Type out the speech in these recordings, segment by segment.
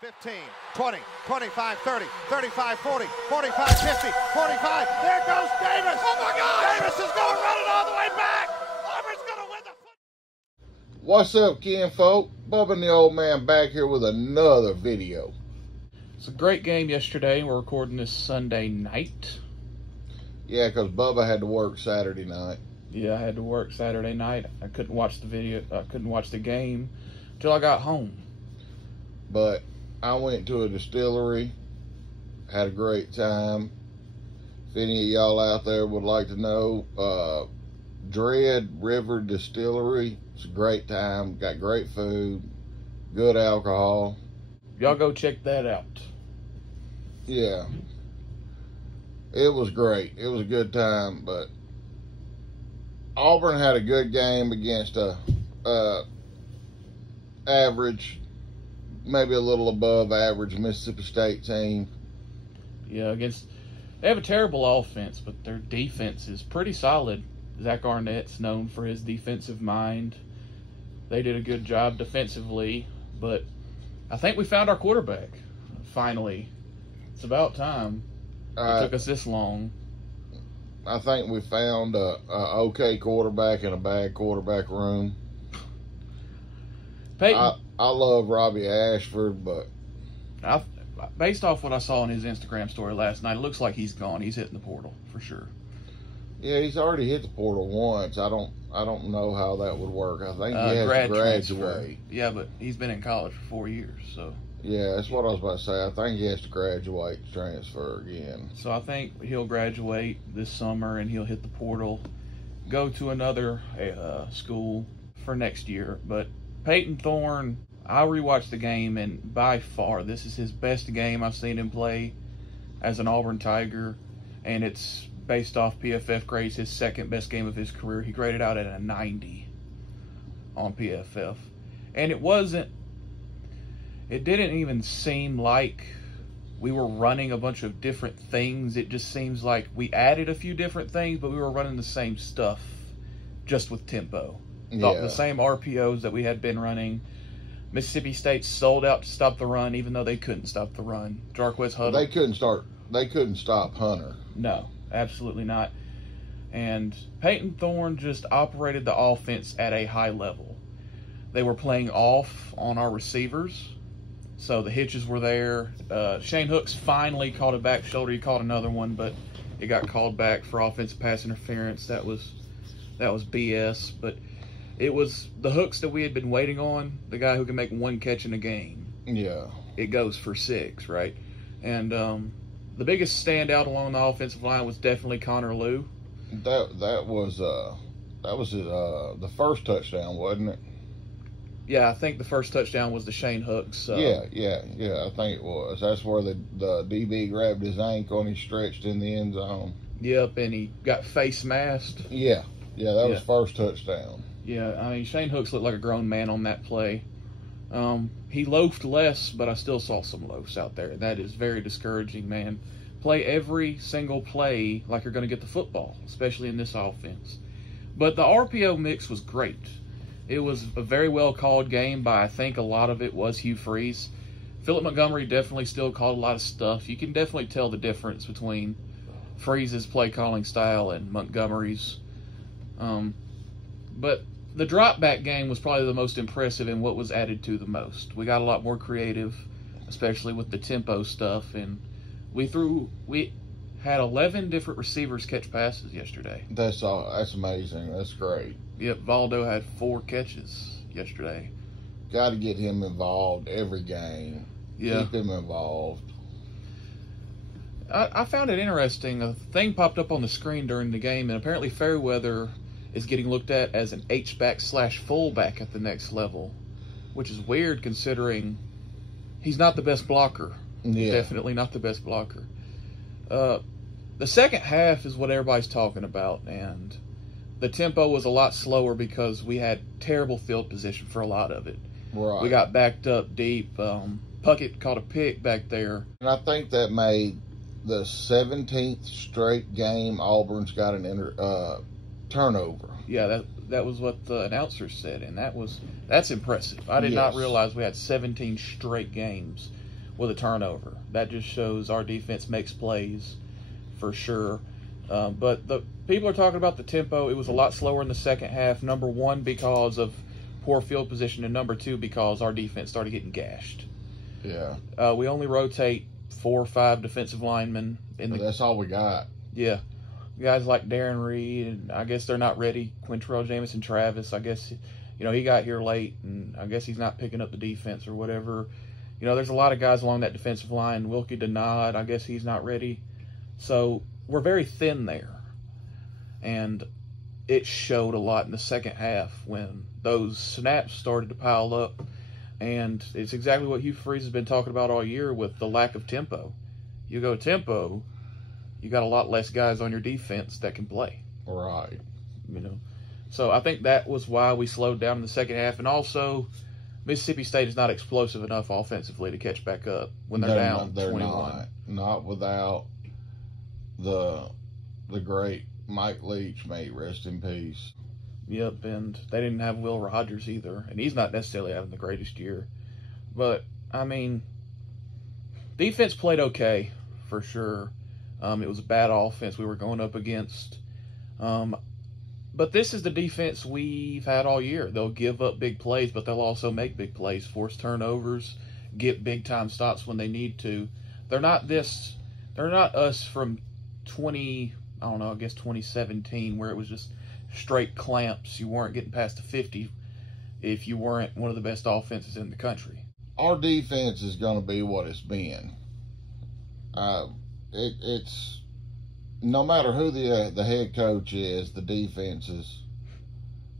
15, 20, 25, 30, 35, 40, 45, 50, 45. There goes Davis. Oh, my God. Davis is going to run it all the way back. Auburn's going to win the football. What's up, kinfolk? Bubba and the old man back here with another video. It's a great game yesterday. We're recording this Sunday night. Yeah, because Bubba had to work Saturday night. Yeah, I had to work Saturday night. I couldn't watch the video. I couldn't watch the game until I got home. But I went to a distillery, had a great time. If any of y'all out there would like to know, Dread River Distillery, it's a great time. Got great food, good alcohol. Y'all go check that out. Yeah, it was great. It was a good time, but Auburn had a good game against a average, maybe a little above average Mississippi State team. Yeah, they have a terrible offense, but their defense is pretty solid. Zach Arnett's known for his defensive mind. They did a good job defensively, but I think we found our quarterback, finally. It's about time. It took us this long. I think we found a okay quarterback in a bad quarterback room. Peyton, I love Robbie Ashford, but based off what I saw on his Instagram story last night, it looks like he's gone. He's hitting the portal for sure. Yeah, he's already hit the portal once. I don't know how that would work. I think he has to graduate. Yeah, but he's been in college for 4 years, so. Yeah, that's what I was about to say. I think he has to graduate to transfer again. So I think he'll graduate this summer and he'll hit the portal, go to another school for next year. But Peyton Thorne, I rewatched the game, and by far this is his best game I've seen him play as an Auburn Tiger, and it's based off PFF grades, his second best game of his career. He graded out at a 90 on PFF. And it didn't even seem like we were running a bunch of different things. It just seems like we added a few different things, but we were running the same stuff, just with tempo. Yeah. The same RPOs that we had been running. Mississippi State sold out to stop the run, even though they couldn't stop the run. Jarquez Huddle. They couldn't stop Hunter. No, absolutely not. And Peyton Thorne just operated the offense at a high level. They were playing off on our receivers, so the hitches were there. Shane Hooks finally caught a back shoulder. He caught another one, but it got called back for offensive pass interference. That was BS. But it was the Hooks that we had been waiting on, the guy who can make one catch in a game. Yeah. It goes for 6, right? And the biggest standout along the offensive line was definitely Connor Lew. That was the first touchdown, wasn't it? Yeah, I think the first touchdown was the Shane Hooks. Yeah, I think it was. That's where the DB grabbed his ankle and he stretched in the end zone. Yep, and he got face masked. Yeah, that was first touchdown. Yeah, I mean, Shane Hooks looked like a grown man on that play. He loafed less, but I still saw some loafs out there. That is very discouraging, man. Play every single play like you're going to get the football, especially in this offense. But the RPO mix was great. It was a very well-called game, but I think a lot of it was Hugh Freeze. Philip Montgomery definitely still called a lot of stuff. You can definitely tell the difference between Freeze's play-calling style and Montgomery's. But the drop-back game was probably the most impressive and what was added to the most. We got a lot more creative, especially with the tempo stuff, and we had 11 different receivers catch passes yesterday. That's amazing. That's great. Yep, Valdo had 4 catches yesterday. Got to get him involved every game. Yeah. Keep him involved. I found it interesting. A thing popped up on the screen during the game, and apparently Fairweather is getting looked at as an H-back/fullback at the next level, which is weird considering he's not the best blocker. Yeah. Definitely not the best blocker. The second half is what everybody's talking about, and the tempo was a lot slower because we had terrible field position for a lot of it. Right. We got backed up deep. Puckett caught a pick back there. And I think that made the 17th straight game Auburn's got an turnover. Yeah, that was what the announcers said, and that's impressive. I did not realize we had 17 straight games with a turnover. That just shows our defense makes plays for sure. But the people are talking about the tempo. It was a lot slower in the second half. Number one, because of poor field position, and number two, because our defense started getting gashed. Yeah. We only rotate 4 or 5 defensive linemen. That's all we got. Yeah. Guys like Darren Reed, and I guess they're not ready. Quintrell Jamison Travis, I guess, he got here late, and I guess he's not picking up the defense or whatever. There's a lot of guys along that defensive line. Wilkie Denard, I guess he's not ready. So we're very thin there. And it showed a lot in the second half when those snaps started to pile up. And it's exactly what Hugh Freeze has been talking about all year with the lack of tempo. You go tempo, you got a lot less guys on your defense that can play. Right. So I think that was why we slowed down in the second half. And also, Mississippi State is not explosive enough offensively to catch back up when they're down 21. Not without the great Mike Leach, mate. Rest in peace. Yep, and they didn't have Will Rogers either, and he's not necessarily having the greatest year. But, defense played okay, for sure. It was a bad offense we were going up against. But this is the defense we've had all year. They'll give up big plays, but they'll also make big plays, force turnovers, get big-time stops when they need to. They're not us from 2017, where it was just straight clamps. You weren't getting past the 50 if you weren't one of the best offenses in the country. Our defense is going to be what it's been. It's no matter who the head coach is, the defense has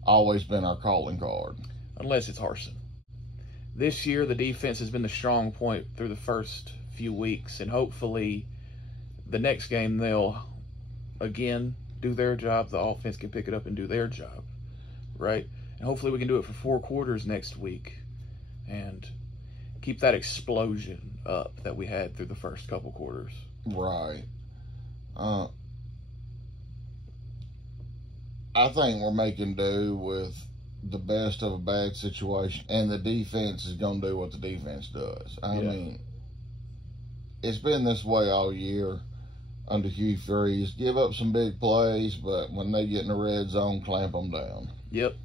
always been our calling card. Unless it's Harsin. This year, the defense has been the strong point through the first few weeks, and hopefully the next game they'll, again, do their job. The offense can pick it up and do their job, right? And hopefully we can do it for 4 quarters next week and keep that explosion up that we had through the first couple quarters. Right. I think we're making do with the best of a bad situation, and the defense is going to do what the defense does. I mean, it's been this way all year under Hugh Freeze. Give up some big plays, but when they get in the red zone, clamp them down. Yep.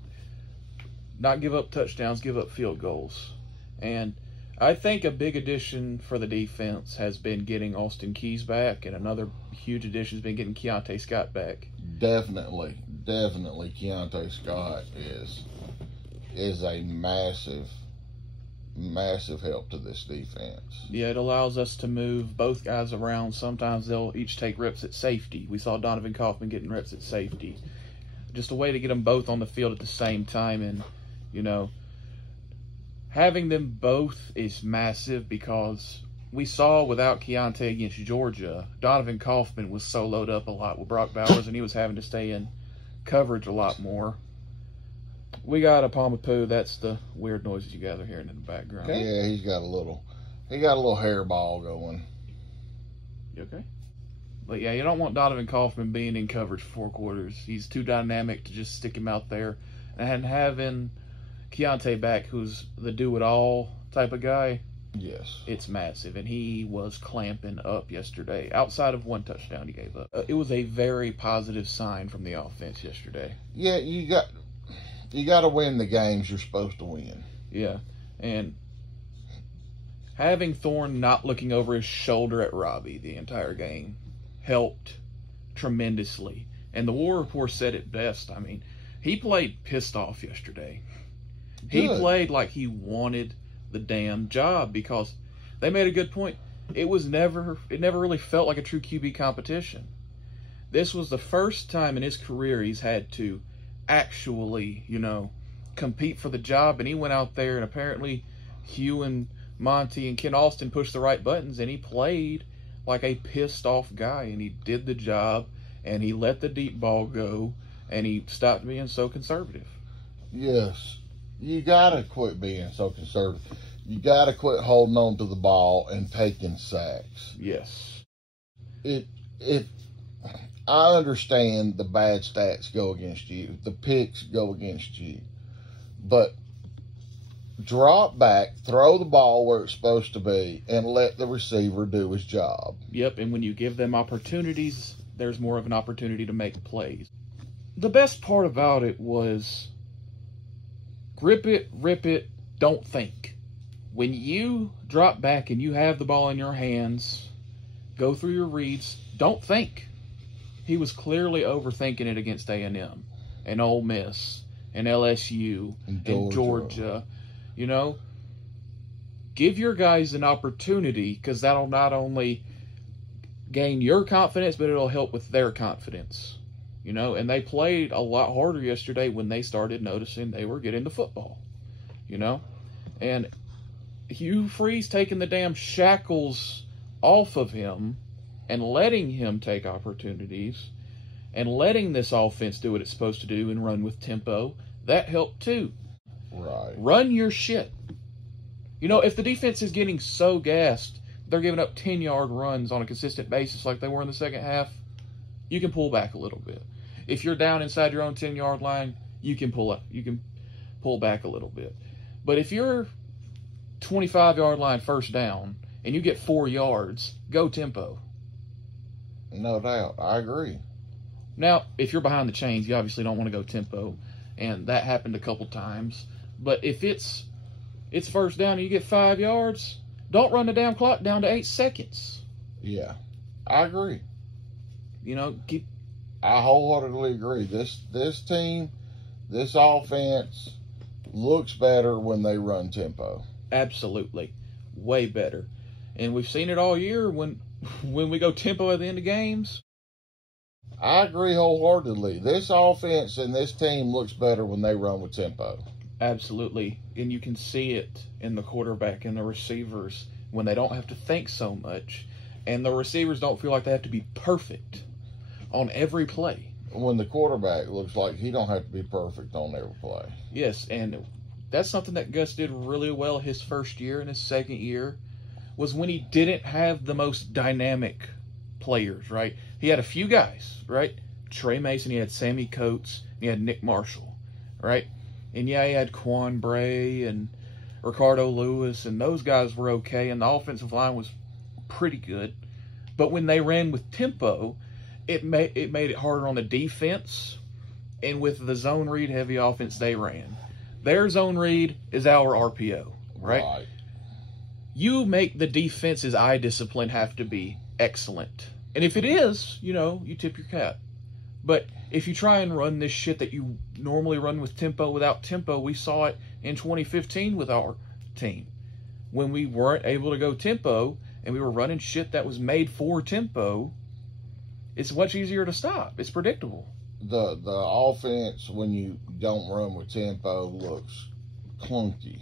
Not give up touchdowns, give up field goals. And I think a big addition for the defense has been getting Austin Keys back, and another huge addition has been getting Keontae Scott back. Definitely Keontae Scott is a massive help to this defense. Yeah, it allows us to move both guys around. Sometimes they'll each take reps at safety. We saw Donovan Kaufman getting reps at safety. Just a way to get them both on the field at the same time. And, having them both is massive, because we saw without Keontae against Georgia, Donovan Kaufman was soloed up a lot with Brock Bowers, and he was having to stay in coverage a lot more. We got a palm of poo. That's the weird noises you guys are hearing in the background. Okay. Yeah, he got a little hairball going. You okay? But yeah, you don't want Donovan Kaufman being in coverage for 4 quarters. He's too dynamic to just stick him out there. And having Keontae back, who's the do-it-all type of guy, yes, it's massive. And he was clamping up yesterday, outside of 1 touchdown he gave up. It was a very positive sign from the offense yesterday. Yeah, you got to win the games you're supposed to win. Yeah, and having Thorne not looking over his shoulder at Robbie the entire game helped tremendously. And the War Report said it best. I mean, he played pissed off yesterday. He played like he wanted the damn job, because they made a good point. It never really felt like a true QB competition. This was the first time in his career he's had to actually, compete for the job, and he went out there, and apparently Hugh and Monty and Ken Austin pushed the right buttons, and he played like a pissed off guy, and he did the job, and he let the deep ball go, and he stopped being so conservative. Yes. You gotta quit being so conservative. You gotta quit holding on to the ball and taking sacks. Yes. I understand the bad stats go against you. The picks go against you. But drop back, throw the ball where it's supposed to be, and let the receiver do his job. Yep, and when you give them opportunities, there's more of an opportunity to make plays. The best part about it was grip it, rip it, don't think. When you drop back and you have the ball in your hands, go through your reads, don't think. He was clearly overthinking it against A&M and Ole Miss and LSU and Georgia. You know, give your guys an opportunity, because that'll not only gain your confidence, but it'll help with their confidence. You know, and they played a lot harder yesterday when they started noticing they were getting the football. You know, and Hugh Freeze taking the damn shackles off of him and letting him take opportunities and letting this offense do what it's supposed to do and run with tempo, that helped too. Right. Run your shit. You know, if the defense is getting so gassed, they're giving up 10-yard runs on a consistent basis like they were in the second half, you can pull back a little bit. If you're down inside your own 10-yard line, you can pull back a little bit. But if you're 25-yard line first down and you get 4 yards, go tempo. No doubt. I agree. Now, if you're behind the chains, you obviously don't want to go tempo, and that happened a couple times. But if it's first down and you get 5 yards, don't run the damn clock down to 8 seconds. Yeah, I agree. You know, I wholeheartedly agree. This team, this offense looks better when they run tempo. Absolutely. Way better. And we've seen it all year when we go tempo at the end of games. I agree wholeheartedly. This offense and this team looks better when they run with tempo. Absolutely. And you can see it in the quarterback and the receivers when they don't have to think so much. And the receivers don't feel like they have to be perfect on every play. When the quarterback looks like he don't have to be perfect on every play. Yes, and that's something that Gus did really well his first year and his second year, was when he didn't have the most dynamic players, right? He had a few guys, right? Trey Mason, he had Sammy Coates, he had Nick Marshall, right? And yeah, he had Quan Bray and Ricardo Lewis, and those guys were okay, and the offensive line was pretty good. But when they ran with tempo, it made it harder on the defense, and with the zone read heavy offense they ran. Their zone read is our RPO, right? You make the defense's eye discipline have to be excellent. And if it is, you know, you tip your cap. But if you try and run this shit that you normally run with tempo without tempo, we saw it in 2015 with our team. When we weren't able to go tempo and we were running shit that was made for tempo, it's much easier to stop. It's predictable. The offense, when you don't run with tempo, looks clunky.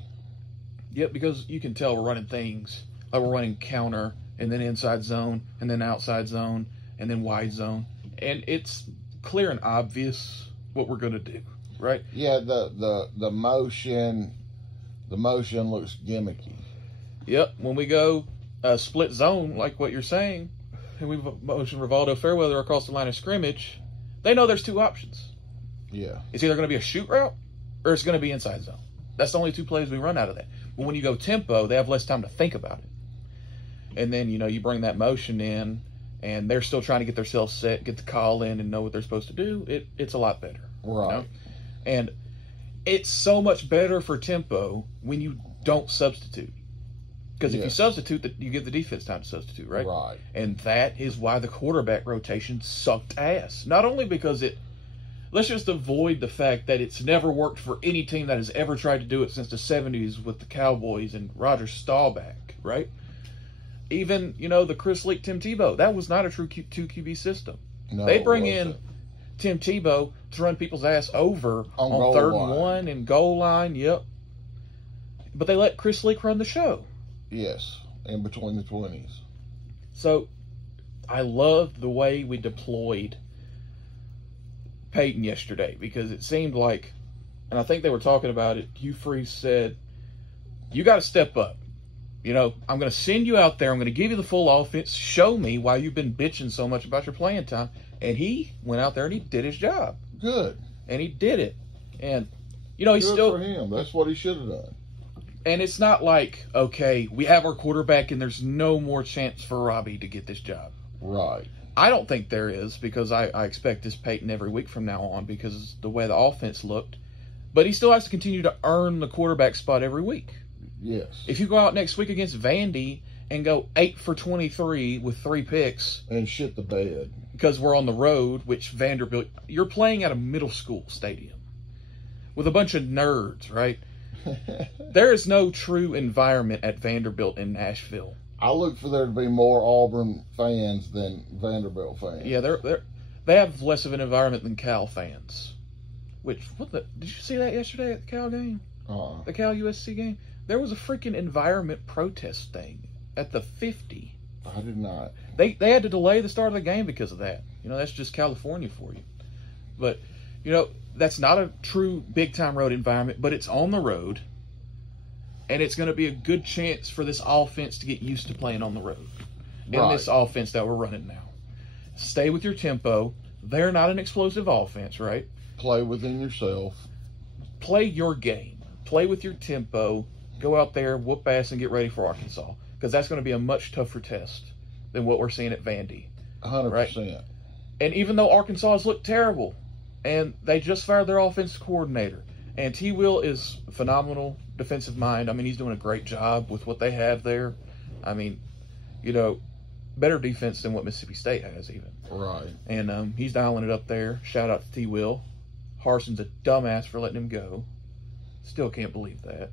Yep, because you can tell we're running things like we're running counter and then inside zone and then outside zone and then wide zone. And it's clear and obvious what we're going to do, right? Yeah, the motion looks gimmicky. Yep, when we go split zone, like what you're saying, and we motion Rivaldo Fairweather across the line of scrimmage, they know there's two options. Yeah. It's either going to be a shoot route or it's going to be inside zone. That's the only two plays we run out of that. But when you go tempo, they have less time to think about it. And then, you know, you bring that motion in, and they're still trying to get themselves set, get the call in, and know what they're supposed to do. It's a lot better. Right. You know? And it's so much better for tempo when you don't substitute. Because if you substitute, you give the defense time to substitute, right? Right. And that is why the quarterback rotation sucked ass. Not only because let's just avoid the fact that it's never worked for any team that has ever tried to do it since the 70s with the Cowboys and Roger Staubach, right? Even, you know, the Chris Leak, Tim Tebow, that was not a true 2 QB system. No, they bring in Tim Tebow to run people's ass over on 3rd and 1 and goal line, yep. But they let Chris Leak run the show. Yes, in between the 20s. So, I loved the way we deployed Peyton yesterday, because it seemed like, and I think they were talking about it, Hugh Freeze said, you got to step up. You know, I'm going to send you out there. I'm going to give you the full offense. Show me why you've been bitching so much about your playing time. And he went out there and he did his job. Good. And he did it. And, you know, he's Good still... for him. That's what he should have done. And it's not like, okay, we have our quarterback and there's no more chance for Robbie to get this job. Right. I don't think there is, because I expect this Peyton every week from now on because the way the offense looked. But he still has to continue to earn the quarterback spot every week. Yes. If you go out next week against Vandy and go 8 for 23 with 3 picks. And shit the bed. Because we're on the road, which Vanderbilt, you're playing at a middle school stadium with a bunch of nerds, right? There is no true environment at Vanderbilt in Nashville. I look for there to be more Auburn fans than Vanderbilt fans. Yeah, they have less of an environment than Cal fans. Which, did you see that yesterday at the Cal game? The Cal USC game? There was a freaking environment protest thing at the 50. I did not. They had to delay the start of the game because of that. That's just California for you. But, that's not a true big-time road environment, but it's on the road, and it's going to be a good chance for this offense to get used to playing on the road. Right. In this offense that we're running now. Stay with your tempo. They're not an explosive offense, right? Play within yourself. Play your game. Play with your tempo. Go out there, whoop ass, and get ready for Arkansas. Because that's going to be a much tougher test than what we're seeing at Vandy. 100%. Right? And even though Arkansas has looked terrible, and they just fired their offensive coordinator, and T. Will is a phenomenal defensive mind. I mean, he's doing a great job with what they have there. I mean, better defense than what Mississippi State has even. Right. And he's dialing it up there. Shout out to T. Will. Harson's a dumbass for letting him go. Still can't believe that.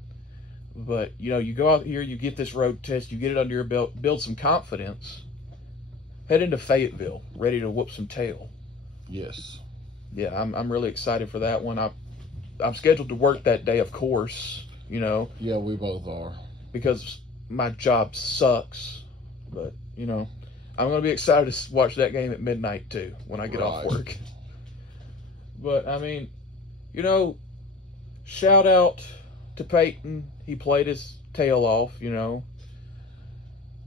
But, you go out here, you get this road test, you get it under your belt, build some confidence, head into Fayetteville, ready to whoop some tail. Yes. Yeah, I'm really excited for that one. I'm scheduled to work that day, of course, Yeah, we both are. because my job sucks. But, I'm going to be excited to watch that game at midnight, too, when I get off work. But, I mean, shout out to Peyton. He played his tail off, You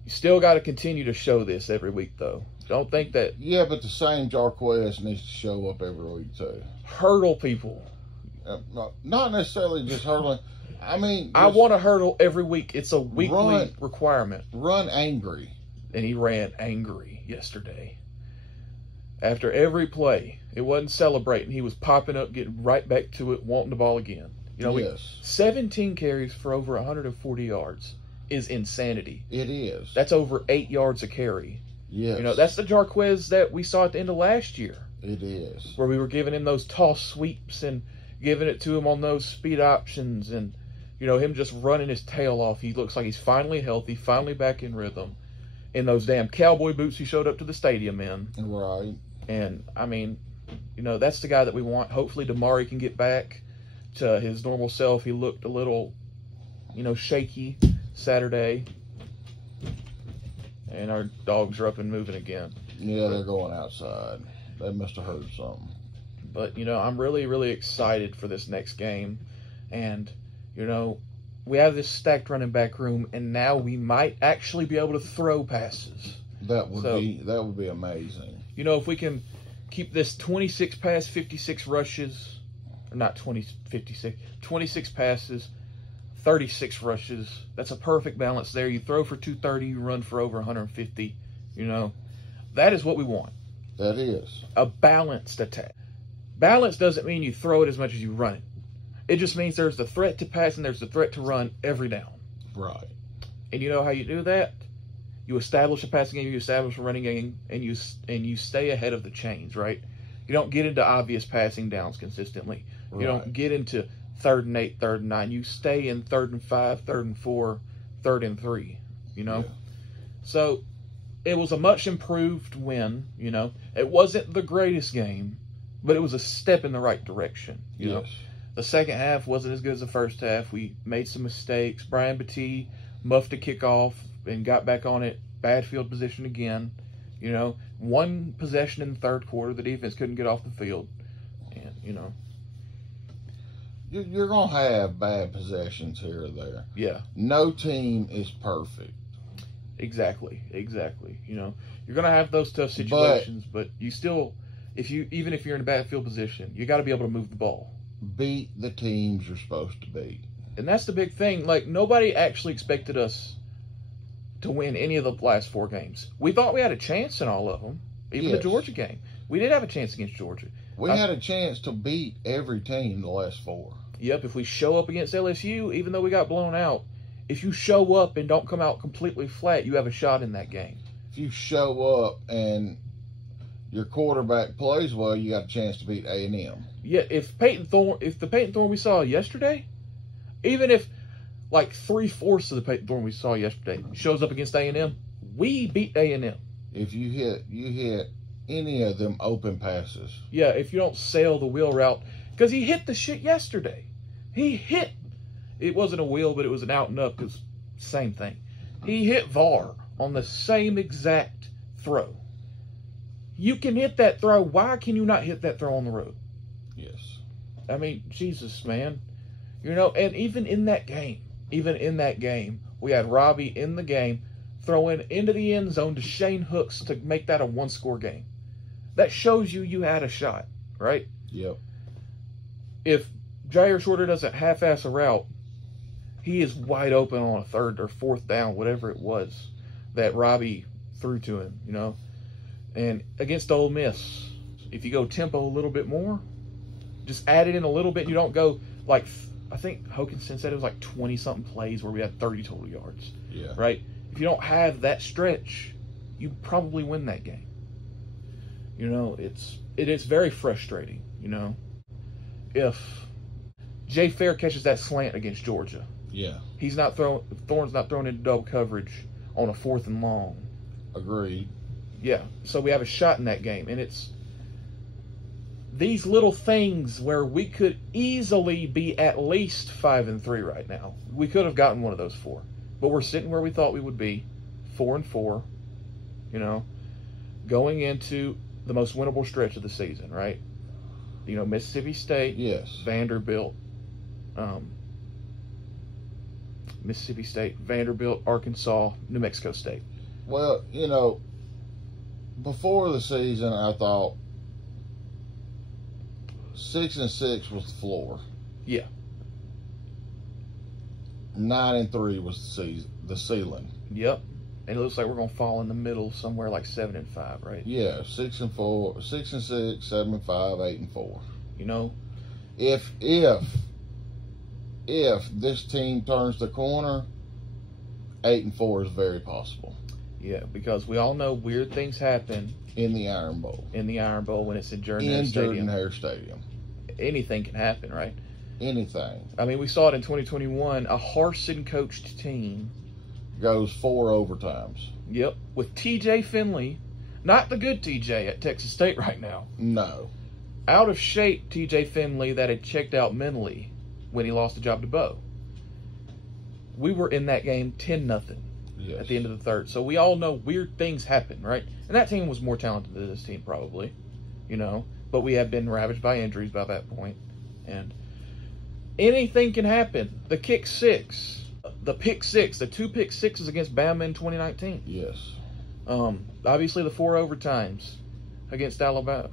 still got to continue to show this every week, though. Don't think that... Yeah, but the same Jarquez needs to show up every week, too. Hurdle people. Not necessarily just hurdling. I mean... I want to hurdle every week. It's a weekly requirement. Run angry. And he ran angry yesterday. After every play, it wasn't celebrating. He was popping up, getting right back to it, wanting the ball again. 17 carries for over 140 yards is insanity. It is. That's over 8 yards a carry. Yes. That's the Jarquez that we saw at the end of last year. It is. Where we were giving him those toss sweeps and giving it to him on those speed options and, him just running his tail off. He looks like he's finally healthy, finally back in rhythm. In those damn cowboy boots he showed up to the stadium in. Right. And, I mean, that's the guy that we want. Hopefully Damari can get back to his normal self. He looked a little, shaky Saturday. And our dogs are up and moving again. Yeah, they're going outside. They must have heard something. But, I'm really, really excited for this next game. And, we have this stacked running back room, and now we might actually be able to throw passes. That would be amazing. If we can keep this 26 pass, 56 rushes, or not 26 passes, 36 rushes. That's a perfect balance there. You throw for 230, you run for over 150. That is what we want. That is. A balanced attack. Balance doesn't mean you throw it as much as you run it. It just means there's the threat to pass and there's the threat to run every down. Right. And you know how you do that? You establish a passing game, you establish a running game, and you stay ahead of the chains, right? You don't get into obvious passing downs consistently. You don't get into 3rd and 8, 3rd and 9. You stay in 3rd and 5, 3rd and 4, 3rd and 3, Yeah. So it was a much improved win, It wasn't the greatest game, but it was a step in the right direction, you know. The second half wasn't as good as the first half. We made some mistakes. Brian Battie muffed a kickoff and got back on it. Bad field position again. One possession in the third quarter. The defense couldn't get off the field. And, You're going to have bad possessions here or there. Yeah. No team is perfect. Exactly. You're going to have those tough situations, but you still, even if you're in a bad field position, you got to be able to move the ball. Beat the teams you're supposed to beat. And that's the big thing. Like, nobody actually expected us to win any of the last 4 games. We thought we had a chance in all of them. Even the Georgia game. We did have a chance against Georgia. We had a chance to beat every team in the last 4. Yep, if we show up against LSU, even though we got blown out, if you show up and don't come out completely flat, you have a shot in that game. If you show up and your quarterback plays well, you got a chance to beat A&M. Yeah, if the Peyton Thorne we saw yesterday, even if like 3/4 of the Peyton Thorne we saw yesterday shows up against A&M, we beat A&M. If you hit any of them open passes. Yeah, if you don't sail the wheel route, because he hit the shit yesterday. It wasn't a wheel, but it was an out and up, because same thing. He hit VAR on the same exact throw. You can hit that throw. Why can you not hit that throw on the road? Yes. I mean, Jesus, man. You know, and even in that game, we had Robbie in the game throwing into the end zone to Shane Hooks to make that a 1-score game. That shows you had a shot, right? Yep. If Jair Shorter doesn't half-ass a route, he is wide open on a 3rd or 4th down, whatever it was, that Robbie threw to him, you know. And against Ole Miss, if you go tempo a little bit more, just add it in a little bit. You don't go like, I think Hokinson said it was like 20-something plays where we had 30 total yards. Yeah. Right? If you don't have that stretch, you probably win that game. You know, it is very frustrating, you know. If Jay Fair catches that slant against Georgia, yeah, Thorne's not thrown into double coverage on a 4th and long. Agreed. Yeah, so we have a shot in that game, and it's these little things where we could easily be at least 5-3 right now. We could have gotten one of those 4, but we're sitting where we thought we would be, 4-4. You know, going into the most winnable stretch of the season, right? You know, Mississippi State, yes, Vanderbilt, Arkansas, New Mexico State. Well, you know, before the season, I thought 6-6 was the floor. Yeah. 9-3 was the ceiling. Yep. And it looks like we're gonna fall in the middle somewhere like 7-5, right? Yeah, 6-4, 6-6, 7-5, 8-4. You know, if this team turns the corner, 8-4 is very possible. Yeah, because we all know weird things happen in the Iron Bowl. When it's in Jordan-Hare Stadium. Anything can happen, right? Anything. I mean, we saw it in 2021. A Harsin-coached team goes 4 overtimes. Yep, with TJ Finley, not the good TJ at Texas State right now. No. Out of shape TJ Finley that had checked out mentally when he lost the job to Bo. We were in that game 10-0 at the end of the 3rd. So we all know weird things happen, right? And that team was more talented than this team probably, you know. But we have been ravaged by injuries by that point. And anything can happen. The pick six, the 2 pick sixes against Bama in 2019. Yes. Obviously the 4 overtimes against Alabama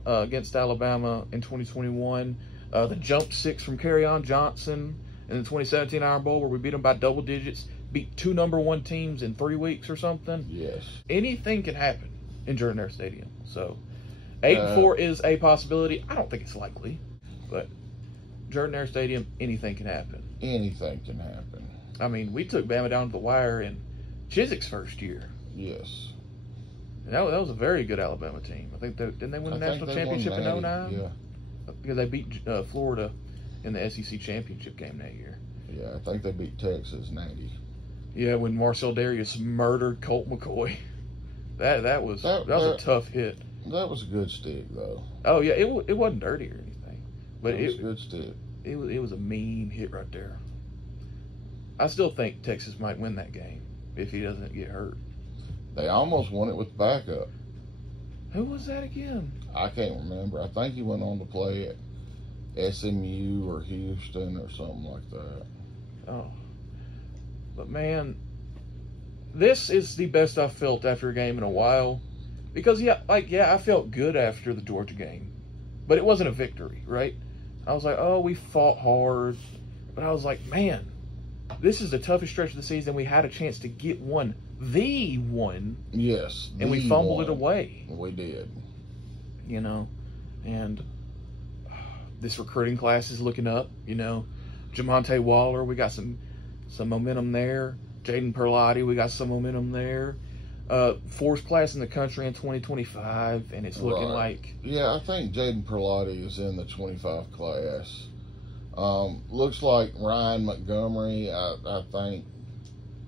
in 2021. The jump 6 from Kerryon Johnson in the 2017 Iron Bowl where we beat them by double digits, beat 2 number 1 teams in 3 weeks or something. Yes. Anything can happen in Jordan-Hare Stadium. So 8-4 is a possibility. I don't think it's likely, but Jordan-Hare Stadium, anything can happen. Anything can happen. I mean, we took Bama down to the wire in Chizik's first year. Yes. And that was a very good Alabama team. I think didn't they win the national championship in 2009? Yeah. Because they beat Florida in the SEC championship game that year. Yeah, I think they beat Texas 90. Yeah, when Marcel Darius murdered Colt McCoy. That was a tough hit. That was a good stick, though. Oh yeah, it wasn't dirty or anything, but it was a good stick. It was a mean hit right there. I still think Texas might win that game if he doesn't get hurt. They almost won it with backup. Who was that again? I can't remember. I think he went on to play at SMU or Houston or something like that. Oh. But man, this is the best I've felt after a game in a while. Because I felt good after the Georgia game. But it wasn't a victory, right? I was like, oh, we fought hard. But I was like, man, this is the toughest stretch of the season. We had a chance to get the one. Yes. And we fumbled it away. We did. You know, and this recruiting class is looking up. You know, Jamonte Waller, we got some momentum there. Jaden Perlotti, we got some momentum there. Fourth class in the country in 2025, and it's looking like... Yeah, I think Jaden Perlotti is in the 25 class. Looks like Ryan Montgomery, I think...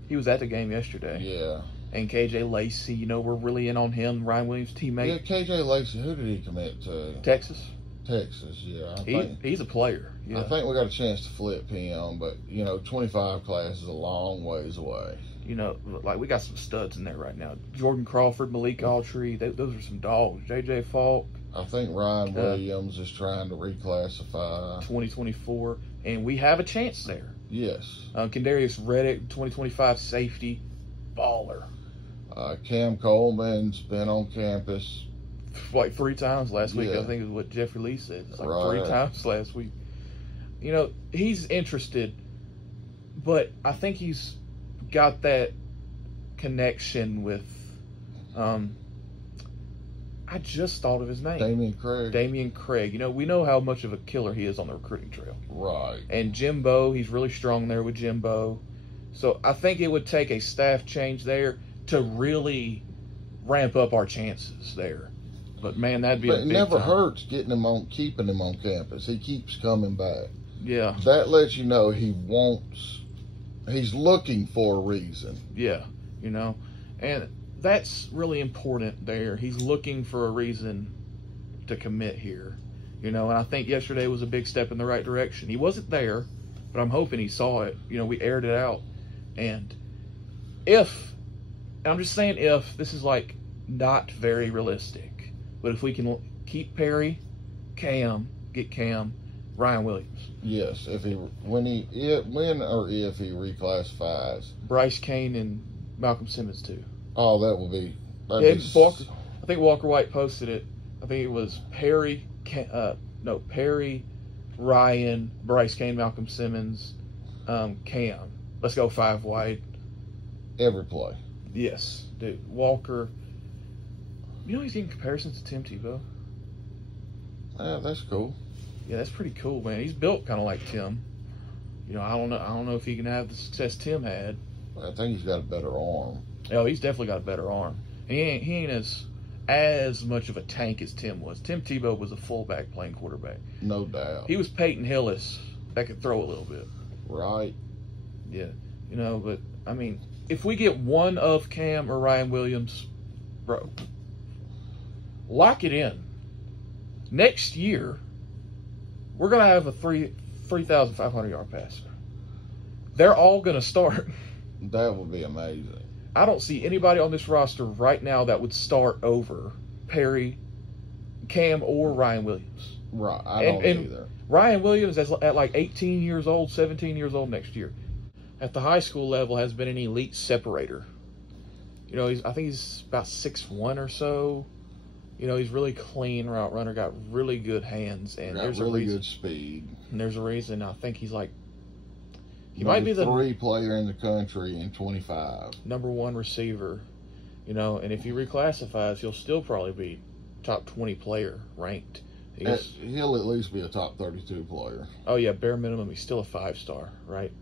He was at the game yesterday. Yeah. And KJ Lacey, you know, we're really in on him, Ryan Williams' teammate. Yeah, KJ Lacey, who did he commit to? Texas. Texas, yeah. He's a player. Yeah. I think we got a chance to flip him, but, you know, 25 class is a long ways away. You know, like, we got some studs in there right now. Jordan Crawford, Malik Autry, those are some dogs. J.J. Falk. I think Ryan Williams is trying to reclassify. 2024, and we have a chance there. Yes. Kendarius Reddick, 2025 safety, baller. Cam Coleman's been on campus. Like 3 times last week, Yeah. I think is what Jeffrey Lee said. It's like Right. 3 times last week. You know, he's interested, but I think he's got that connection with, I just thought of his name. Damian Craig. You know, we know how much of a killer he is on the recruiting trail. Right. And Jimbo, he's really strong there with Jimbo. So I think it would take a staff change there to really ramp up our chances there. But man, that'd be a big But it never time. hurts keeping him on campus. He keeps coming back. Yeah. That lets you know he's looking for a reason. Yeah. You know, and that's really important there. He's looking for a reason to commit here. You know, and I think yesterday was a big step in the right direction. He wasn't there, but I'm hoping he saw it. You know, we aired it out. And I'm just saying this is like not very realistic. But if we can keep Perry, get Cam, Ryan Williams. Yes, if he reclassifies. Bryce Kane and Malcolm Simmons too. Oh, that would be. I think Walker White posted it. I think it was Perry, Ryan, Bryce Kane, Malcolm Simmons, Cam. Let's go 5 wide. Every play. Yes, dude. Walker. You know he's in comparison to Tim Tebow. Yeah, that's cool. Yeah, that's pretty cool, man. He's built kind of like Tim. You know, I don't know if he can have the success Tim had. I think he's got a better arm. Oh, he's definitely got a better arm. And he ain't as much of a tank as Tim was. Tim Tebow was a fullback playing quarterback. No doubt. He was Peyton Hillis that could throw a little bit. Right. Yeah. You know, but, I mean, if we get one of Cam or Ryan Williams, bro, lock it in. Next year, we're going to have a 3,500-yard passer. They're all going to start. That would be amazing. I don't see anybody on this roster right now that would start over Perry, Cam, or Ryan Williams. Right. I don't either. Ryan Williams, at like 18 years old, 17 years old next year, at the high school level, has been an elite separator. You know, I think he's about 6'1" or so. You know, he's really clean route runner, got really good hands, and Got there's really a reason. good speed. And there's a reason. I think he's like He might be the #3 player in the country in 25. #1 receiver. You know, and if he reclassifies, he'll still probably be top 20 player ranked. He'll at least be a top 32 player. Oh yeah, bare minimum, he's still a 5-star, right?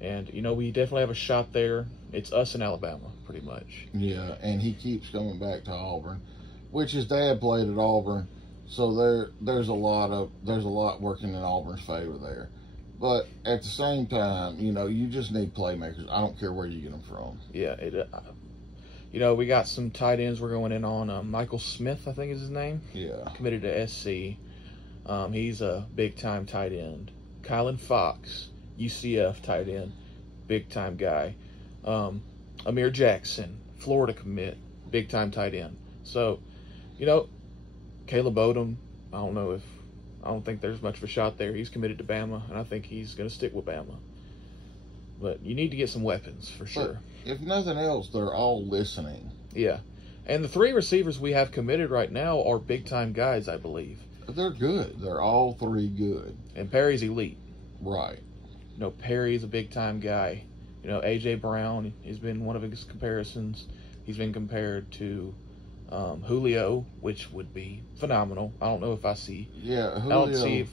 And you know, we definitely have a shot there. It's us and Alabama, pretty much. Yeah, and he keeps coming back to Auburn, which his dad played at Auburn, so there's a lot working in Auburn's favor there. But at the same time, you know, you just need playmakers. I don't care where you get them from. Yeah, you know, we got some tight ends we're going in on. Michael Smith, I think is his name. Yeah. Committed to SC. He's a big-time tight end. Kylan Fox, UCF tight end, big-time guy. Amir Jackson, Florida commit, big-time tight end. So, you know, Caleb Odom, I don't think there's much of a shot there. He's committed to Bama, and I think he's going to stick with Bama. But you need to get some weapons for sure. But if nothing else, they're all listening. Yeah. And the 3 receivers we have committed right now are big-time guys, I believe. They're good. They're all 3 good. And Perry's elite. Right. You know, Perry's a big-time guy. You know, A.J. Brown has been one of his comparisons. He's been compared to Julio, which would be phenomenal. I don't know if I see. Yeah, I don't see.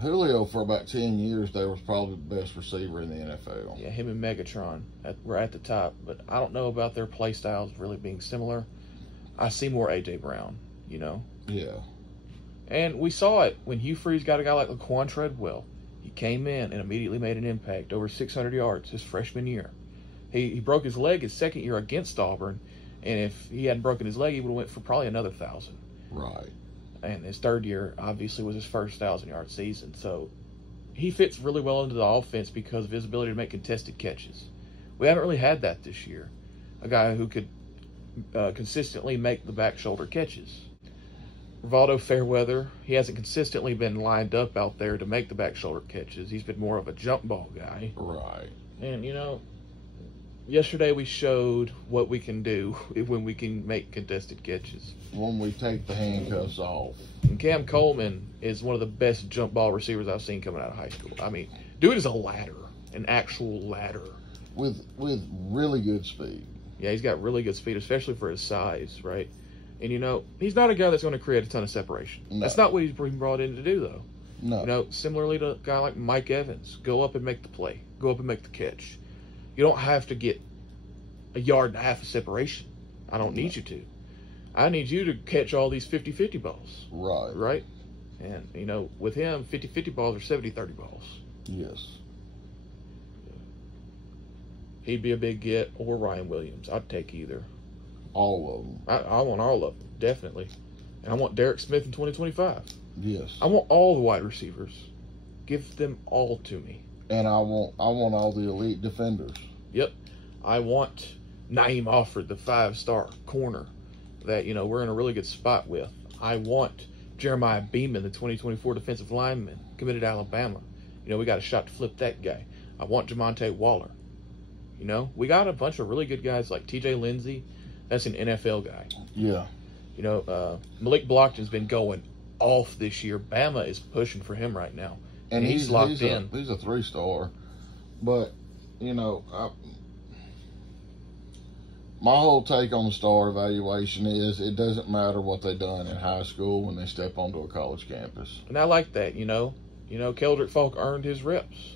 Julio, for about 10 years, there was probably the best receiver in the NFL. Yeah, him and Megatron were at the top, but I don't know about their play styles really being similar. I see more A.J. Brown, you know. Yeah. And we saw it when Hugh Freeze got a guy like Laquan Treadwell. He came in and immediately made an impact, over 600 yards his freshman year. He broke his leg his second year against Auburn, and if he hadn't broken his leg, he would have went for probably another 1,000. Right. And his third year, obviously, was his first 1,000-yard season. So he fits really well into the offense because of his ability to make contested catches. We haven't really had that this year. A guy who could consistently make the back shoulder catches. Rivaldo Fairweather, he hasn't consistently been lined up out there to make the back shoulder catches. He's been more of a jump ball guy. Right. And, you know, yesterday we showed what we can do when we can make contested catches. When we take the handcuffs off. And Cam Coleman is one of the best jump ball receivers I've seen coming out of high school. I mean, dude is a ladder, an actual ladder. With really good speed. Yeah, he's got really good speed, especially for his size, right? And, you know, he's not a guy that's going to create a ton of separation. No. That's not what he's been brought in to do, though. No. You know, similarly to a guy like Mike Evans, go up and make the play. Go up and make the catch. You don't have to get 1.5 yards of separation. I don't need you to. I need you to catch all these 50-50 balls. Right. Right? And, you know, with him, 50-50 balls are 70-30 balls. Yes. He'd be a big get, or Ryan Williams. I'd take either. All of them. I want all of them, definitely. And I want Derek Smith in 2025. Yes. I want all the wide receivers. Give them all to me. And I want all the elite defenders. Yep. I want Naeem Offord, the 5-star corner that, you know, we're in a really good spot with. I want Jeremiah Beeman, the 2024 defensive lineman, committed to Alabama. You know, we got a shot to flip that guy. I want Jamonte Waller. You know, we got a bunch of really good guys like TJ Lindsey. That's an NFL guy. Yeah. You know, Malik Blockton's been going off this year. Bama is pushing for him right now. And he's locked in. He's a 3-star. But, you know, my whole take on the star evaluation is it doesn't matter what they done in high school when they step onto a college campus. And I like that, you know. You know, Keldrick Falk earned his reps.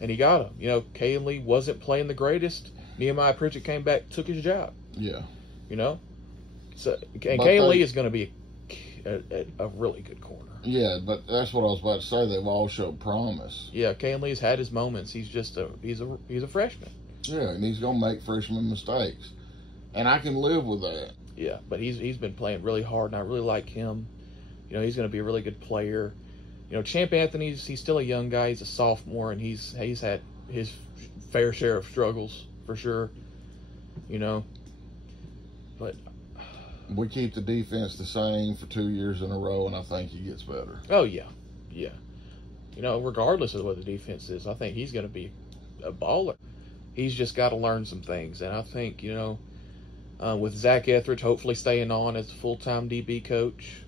And he got them. You know, Kaden Lee wasn't playing the greatest. Nehemiah Pritchett came back, took his job. Yeah. You know? So, and Kaden Lee is going to be a really good corner. Yeah, but that's what I was about to say. They've all showed promise. Yeah, Kaden Lee's had his moments. He's just he's a freshman. Yeah, and he's going to make freshman mistakes. And I can live with that. Yeah, but he's been playing really hard, and I really like him. You know, he's going to be a really good player. You know, Champ Anthony's, he's still a young guy. He's a sophomore, and he's had his fair share of struggles, for sure. You know, but we keep the defense the same for 2 years in a row, and I think he gets better. Oh, yeah. Yeah. You know, regardless of what the defense is, I think he's going to be a baller. He's just got to learn some things, and I think, you know, with Zach Etheridge hopefully staying on as a full-time DB coach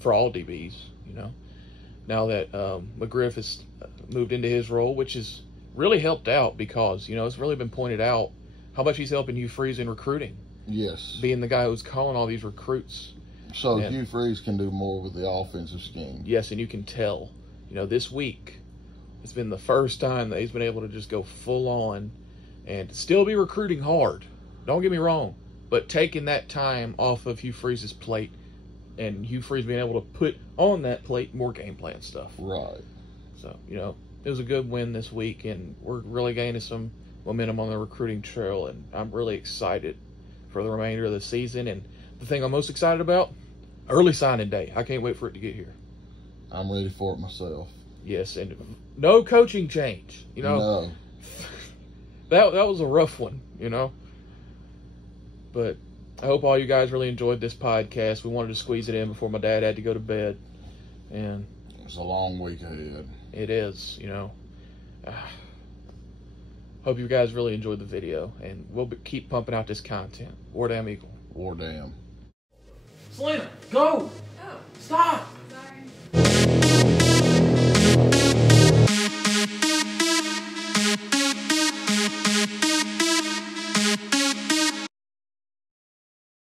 for all DBs, you know, now that McGriff has moved into his role, which has really helped out because, you know, it's really been pointed out how much he's helping Hugh Freeze in recruiting. Yes. Being the guy who's calling all these recruits. So Hugh Freeze can do more with the offensive scheme. Yes, and you can tell. You know, this week, it's been the first time that he's been able to just go full on and still be recruiting hard. Don't get me wrong. But taking that time off of Hugh Freeze's plate and Hugh Freeze being able to put on that plate more game plan stuff. Right. So, you know, it was a good win this week, and we're really gaining some momentum on the recruiting trail, and I'm really excited for the remainder of the season. And the thing I'm most excited about, early signing day. I can't wait for it to get here. I'm ready for it myself. Yes, and no coaching change. You know, no. that was a rough one, you know. But I hope all you guys really enjoyed this podcast. We wanted to squeeze it in before my dad had to go to bed. And it's a long week ahead. It is, you know. Hope you guys really enjoyed the video. And we'll keep pumping out this content. War Damn Eagle. War Damn. Selena, go! Oh. Stop! Sorry.